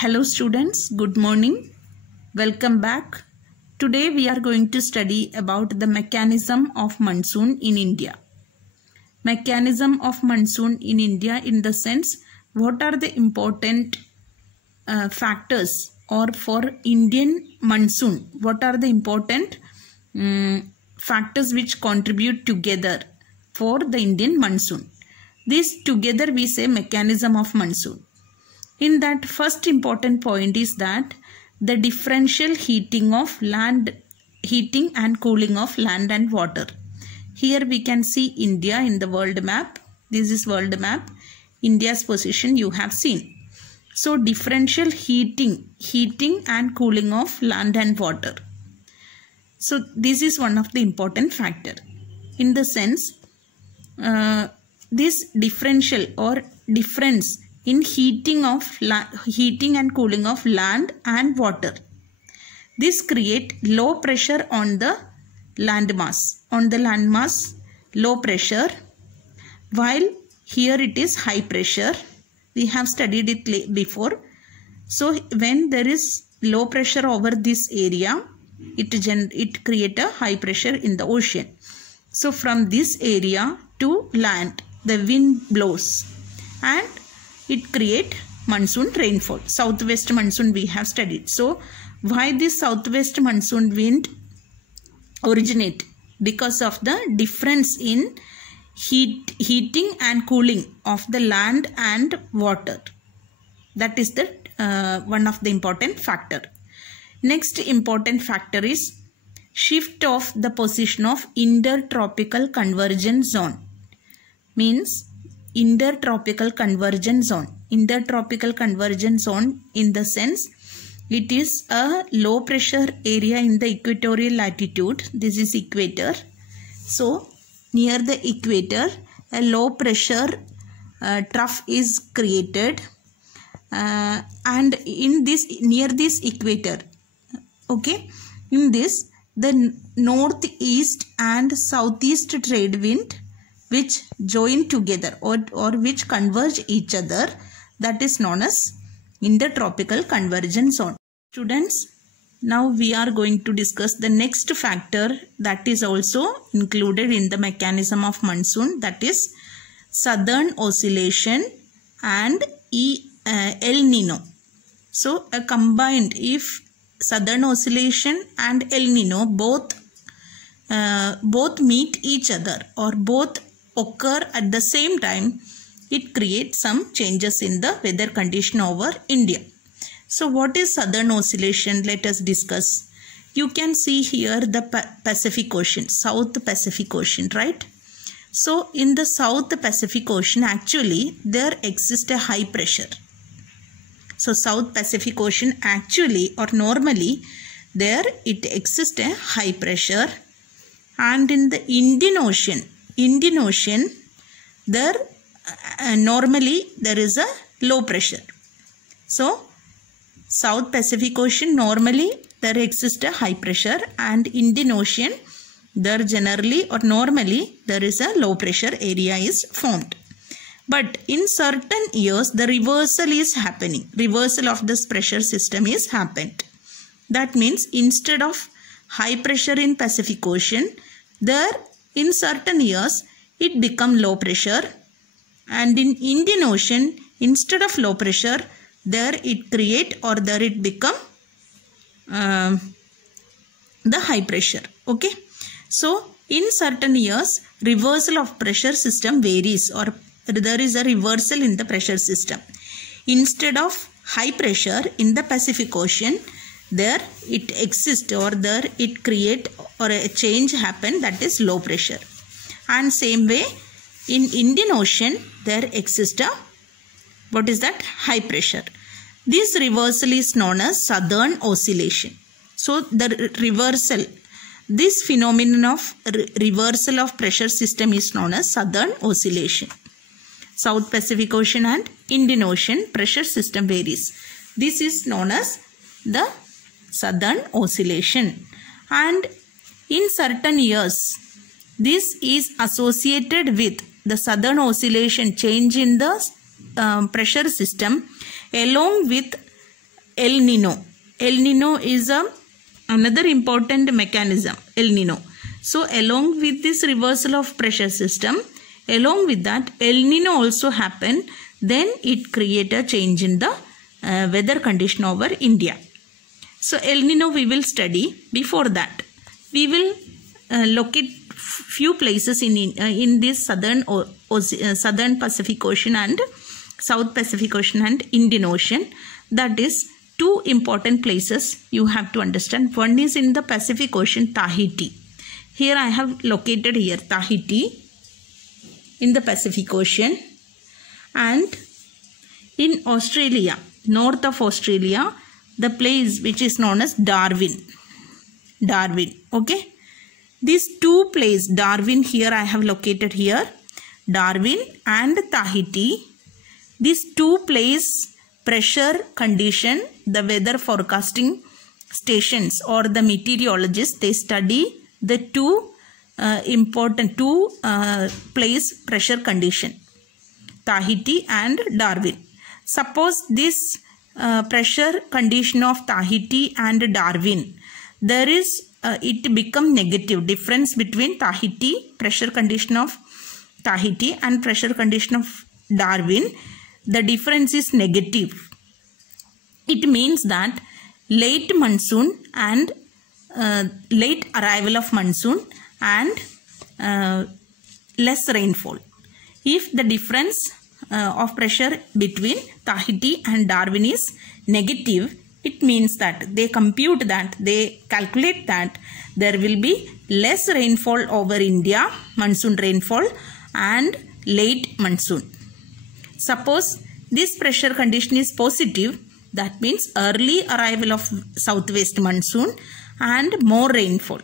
Hello students, good morning. Welcome back. Today we are going to study about the mechanism of monsoon in India. Mechanism of monsoon in India in the sense what are the important factors or for Indian monsoon, what are the important factors which contribute together for the Indian monsoon. This together we say mechanism of monsoon. In that, first important point is that the differential heating of land, heating and cooling of land and water. Here we can see India in the world map. This is world map. India's position you have seen. So differential heating and cooling of land and water. So this is one of the important factor. In the sense, this differential or difference in heating and cooling of land and water. This create low pressure on the landmass. On the landmass, low pressure, while here it is high pressure. We have studied it before. So when there is low pressure over this area, it create a high pressure in the ocean. So from this area to land, the wind blows and it create monsoon rainfall. Southwest monsoon we have studied. So why this southwest monsoon wind originate? Because of the difference in heating and cooling of the land and water. That is the one of the important factor. Next important factor is shift of the position of intertropical convergence zone. Means intertropical convergence zone. Intertropical convergence zone in the sense it is a low pressure area in the equatorial latitude. This is equator. So near the equator a low pressure trough is created and in this near this equator, okay, in this the northeast and southeast trade wind which join together or which converge each other, that is known as intertropical convergence zone. Students, now we are going to discuss the next factor that is also included in the mechanism of monsoon, that is southern oscillation and El Nino. So a combined, if southern oscillation and El Nino both meet each other or both occur at the same time, it creates some changes in the weather condition over India. So what is southern oscillation? Let us discuss. You can see here the Pacific Ocean, South Pacific Ocean, right? So in the South Pacific Ocean actually there exists a high pressure. So South Pacific Ocean actually or normally there it exists a high pressure, and in the Indian Ocean there normally there is a low pressure. So South Pacific Ocean normally there exists a high pressure, and Indian Ocean there generally or normally there is a low pressure area is formed. But in certain years the reversal is happening. Reversal of this pressure system is happened. That means instead of high pressure in Pacific Ocean, there in certain years it become low pressure, and in Indian Ocean instead of low pressure there it create or there it become the high pressure. Okay. So in certain years reversal of pressure system varies or there is a reversal in the pressure system. Instead of high pressure in the Pacific Ocean, there it exists or there it create or a change happen, that is low pressure. And same way in Indian Ocean there exists a what is that? High pressure. This reversal is known as southern oscillation. So the reversal, this phenomenon of reversal of pressure system is known as southern oscillation. South Pacific Ocean and Indian Ocean pressure system varies. This is known as the southern oscillation, and in certain years this is associated with the southern oscillation change in the pressure system along with El Nino. El Nino is another important mechanism, El Nino. So along with this reversal of pressure system, along with that El Nino also happen, then it create a change in the weather condition over India. So El Nino we will study. Before that, we will locate few places in this southern Pacific Ocean and South Pacific Ocean and Indian Ocean. That is two important places you have to understand. One is in the Pacific Ocean, Tahiti. Here I have located here Tahiti in the Pacific Ocean, and in Australia, north of Australia, the place which is known as Darwin. Okay. These two places, Darwin, here I have located here, Darwin and Tahiti. These two places pressure condition, the weather forecasting stations or the meteorologists, they study the two important place pressure condition, Tahiti and Darwin. Suppose this pressure condition of Tahiti and Darwin, there is it become negative. Difference between Tahiti, pressure condition of Tahiti and pressure condition of Darwin, the difference is negative. It means that late monsoon and late arrival of monsoon and less rainfall. If the difference of pressure between Tahiti and Darwin is negative, it means that they compute that, they calculate that there will be less rainfall over India, monsoon rainfall and late monsoon. Suppose this pressure condition is positive, that means early arrival of southwest monsoon and more rainfall.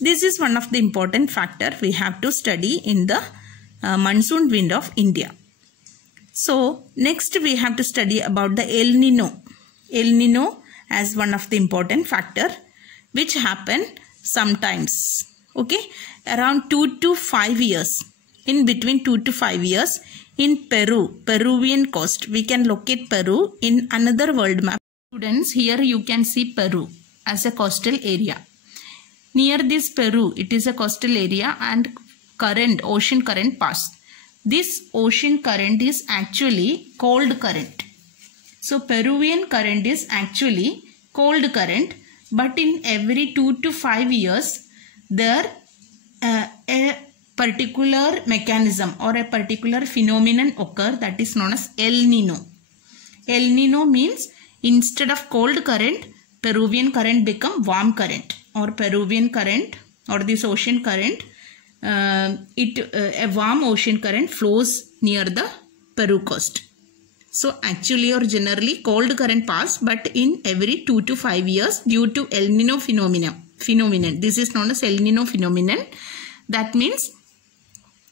This is one of the important factor we have to study in the monsoon wind of India. So next we have to study about the El Nino. El Nino as one of the important factor which happen sometimes, okay, around 2 to 5 years. In between 2 to 5 years in Peru, Peruvian coast, we can locate Peru in another world map. Students, here you can see Peru as a coastal area. Near this Peru, it is a coastal area and current, ocean current pass. This ocean current is actually cold current. So Peruvian current is actually cold current, but in every 2 to 5 years there a particular mechanism or a particular phenomenon occur, that is known as El Nino. El Nino means instead of cold current, Peruvian current become warm current, or Peruvian current or this ocean current, a warm ocean current flows near the Peru coast. So actually or generally cold current pass, but in every 2 to 5 years due to El Nino phenomenon. This is known as El Nino phenomenon. That means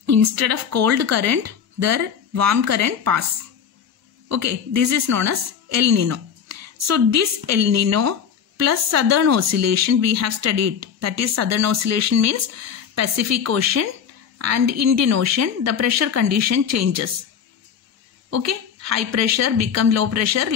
instead of cold current, the warm current pass. Okay, this is known as El Nino. So this El Nino plus southern oscillation we have studied. That is, southern oscillation means Pacific Ocean and Indian Ocean, the pressure condition changes. Okay, high pressure become low pressure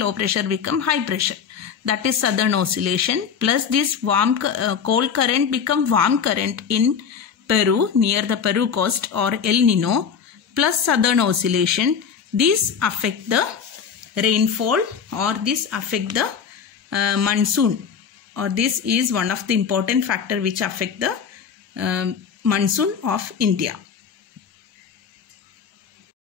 become high pressure. That is southern oscillation, plus this warm cold current become warm current in Peru near the Peru coast or El Nino, plus southern oscillation. These affect the rainfall or this affect the monsoon, or this is one of the important factor which affect the monsoon of India.